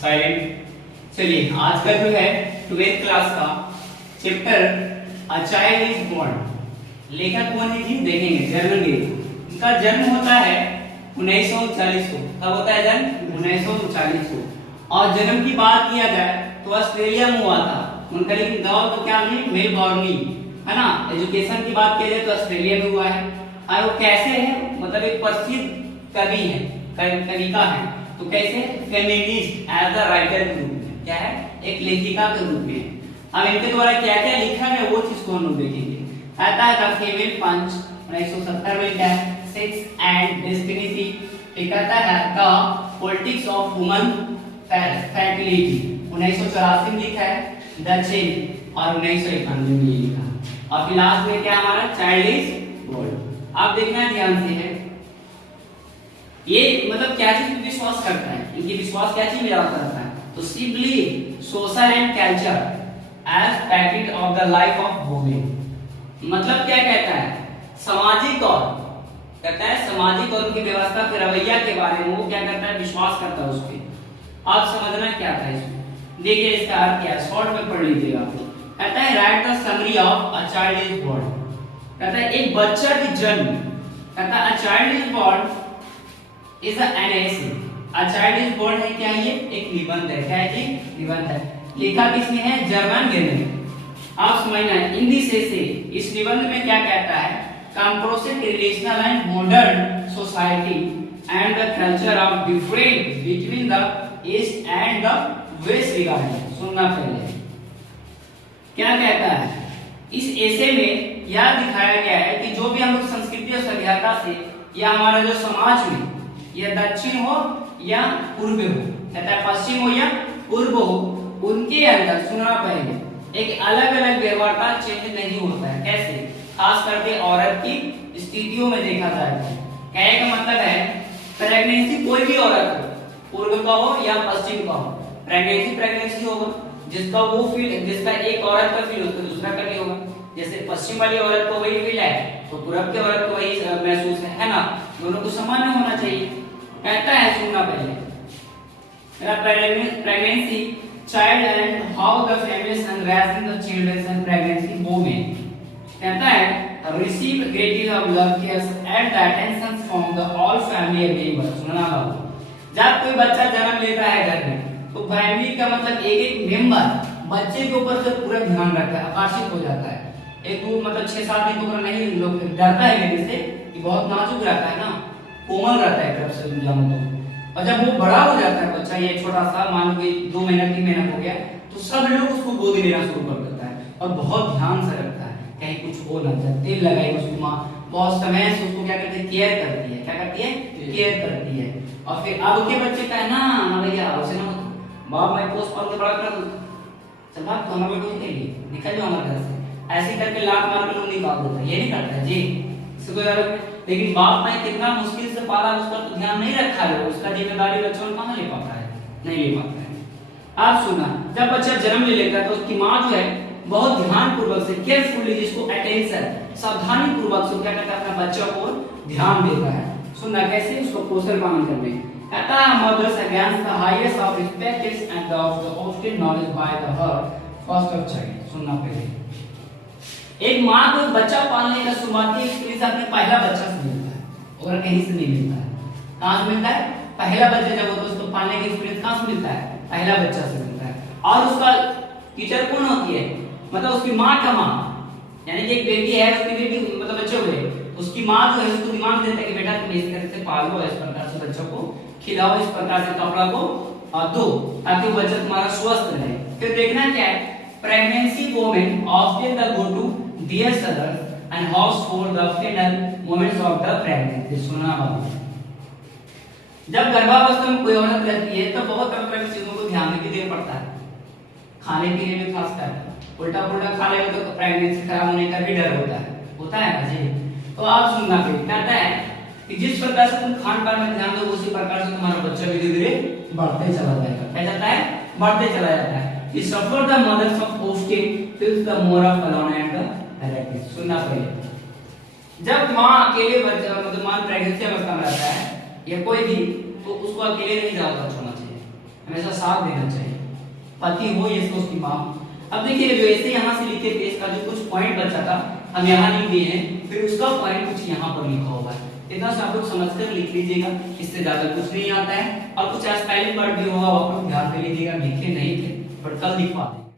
Silent. चलिए आज का जो है 12th क्लास का chapter a child is born, लेखक कौन है जी देखेंगे। जर्मन के इनका जन्म होता है 1940 को। कब होता है जन्म? 1940 को। और जन्म की बात किया जाए तो ऑस्ट्रेलिया में हुआ था उनका, लेकिन दौर तो क्या है मेलबॉर्नी है ना। एजुकेशन की बात किया जाए तो ऑस्ट्रेलिया में हुआ है। और वो कैसे है, मतलब एक प्रसिद्ध कवि है, कविता है। तो कैसे फेमिनिस्ट एज द राइटर के रूप में, क्या है एक लेखिका के रूप में। अब इनके द्वारा क्या क्या लिखा है वो चीज को हम लोग देखेंगे। कहता है द फीमेल पंच 1970 में क्या है सेक्स एंड डेस्टिनी। एक कहता है द पॉलिटिक्स ऑफ वुमन फैक्टिलिटी 1984 में लिखा है द चेन, और 1991 में लिखा। और फिर लास्ट में क्या हमारा चाइल्ड इज बोर्न। आप देखना ध्यान से है ये मतलब क्या चीज पे विश्वास करता है, इनकी विश्वास क्या चीज में करता है। तो simply social and culture as packet of the life of women. मतलब क्या कहता है सामाजिक और कहता है सामाजिक और की व्यवस्था के रवैया के बारे में वो क्या करता है विश्वास करता है उस पे। आप समझना क्या था इसमें, देखिए इसका अर्थ क्या है शॉर्ट में पढ़ लीजिएगा। कहता है write the summary of a child is born. कहता है एक बच्चा की जन्म, कहता है a child is born is an essay. A child is born है क्या, ये एक निबंध है। क्या है जी? निबंध है। लिखा किसने है? जर्मन ने। आप समझना इन दिस एसे, इस निबंध में क्या कहता है कंप्रोसेट relational and modern society and the culture of different between the East and the West regarding. सुनना पहले क्या कहता है इस एसे में यह दिखाया गया है कि जो भी हम लोग संस्कृति और सभ्यता से या हमारा जो समाज में यह दक्षिण हो या पूर्व हो, कहता है पश्चिम हो या पूर्व हो, उनके अंदर सुनना पहले एक अलग अलग व्यवहार का चेंज नहीं होता है। कैसे? खास करके औरत की स्थितियों में देखा जाए। कहने का मतलब है प्रेगनेंसी कोई भी औरत हो, पूर्व का हो या पश्चिम का हो, प्रेगनेंसी होगा जिसका वो फील, जिसका एक औरत का फील उसका दूसरा का नहीं होगा। जैसे पश्चिम वाली औरत को वही फील है तो पूरब की औरत को वही महसूस है ना। दोनों को समान होना चाहिए। कहता है सुनना पहले pregnancy child and how the families and raising the children and pregnancy women. कहता है receive great deal of love cares at the attention from the all family members. सुनना बाबू, जब कोई बच्चा जन्म लेता है घर में तो फैमिली का मतलब एक एक मेंबर बच्चे के ऊपर से पूरा ध्यान रखता है, आकर्षित हो जाता है। एक दो मतलब 6-7 दिन तो नहीं लोग डरता है लेने से कि बहुत नाजुक रहता है ना, कोमल रहता है तरफ से जानो तो। और जब वो बड़ा हो जाता है बच्चा, ये छोटा सा मान लो कि 2 महीना 3 महीना हो गया तो सब लोग उसको गोद लेना शुरू कर देता है और बहुत ध्यान से रखता है कहीं कुछ हो ना जाए। तेल लगाई उसको माँ बहुत समय से उसको क्या करती है केयर करती है। क्या करती है? केयर करती है। और फिर अब के बच्चे का है ना भैया उसे ना बाप मैं पोस्ट पाल के बड़ा कर दूं, चल भाग तो हमारे को निकल जाओ हमारे घर से, ऐसे करके लात मार के लोग निकाल देता है। ये नहीं करता जी इसको यार। लेकिन बाप ने कितना मुश्किल से पाला उसका तो ध्यान नहीं रखा है, उसका जिम्मेदारी बच्चों कहां ले पाता है, नहीं ले पाता है। आप सुना जब बच्चा जन्म ले लेता है तो उसकी माँ जो है बहुत ध्यान पूर्वक से केयरफुली, जिसको अटेंशन सावधानी पूर्वक से क्या करता है अपना बच्चा को ध्यान देता है। सुनना कैसे उसको पोषण पालन करने कहता है mothers against the highest of respect and of the often knowledge by the her first of child. सुनना पहले एक माँ को बच्चा पालने का शुरुआती एक्सपीरियंस अपने पहला बच्चा से मिलता है और कहीं से नहीं मिलता है। कहां से मिलता है? पहला बच्चा जब होता है उसको पालने का एक्सपीरियंस कहां से मिलता है? पहला बच्चा से मिलता है। और उसका टीचर कौन होती है? मतलब उसकी माँ का माँ, यानी कि एक बेटी है उसकी बेटी मतलब बच्चे हुए, उसकी माँ जो है उसको दिमाग देता है कि बेटा तुम इस तरह से पालो, इस प्रकार से बच्चों को खिलाओ, इस प्रकार से कपड़ा को दो ताकि वो बच्चा तुम्हारा स्वस्थ रहे। फिर देखना क्या है pregnancy women often the go to dear sir and household the final moments of the pregnancy। सुनना बाबू, जब गर्भावस्था में कोई औरत रहती है तो बहुत तरह की चीजों को ध्यान देना पड़ता है। खाने पीने में खास कर उल्टा पुल्टा खा लेगा तो प्रेगनेंसी खराब होने का भी डर होता है ना जी। तो आप सुनना फिर कहता है कि जिस प्रकार से तुम खान पान में ध्यान दो उसी प्रकार से तुम्हारा बच्चा धीरे धीरे बढ़ते चला जाएगा। क्या जाता है? बढ़ते चला जाता है। ये सफर the mothers of posting feels the more of alone and the relaxed। सुनना पहले जब माँ अकेले बच्चा मतलब माँ प्रेगनेंसी अवस्था में रहता है या कोई भी तो उसको अकेले नहीं ज्यादा छोड़ना चाहिए, हमेशा साथ देना चाहिए, पति हो या उसकी माँ। अब देखिए जो ऐसे यहाँ से लिखे थे, इसका जो कुछ पॉइंट बचा था हम यहाँ लिख दिए हैं, फिर उसका पॉइंट कुछ यहाँ पर लिखा हुआ है। इतना सा आप लोग समझकर लिख लीजिएगा, इससे ज्यादा कुछ नहीं आता है। और कुछ आज पहले पढ़ भी होगा, आप लोग ध्यान दे लीजिएगा, लिखे नहीं थे पर कल लिखवा देंगे।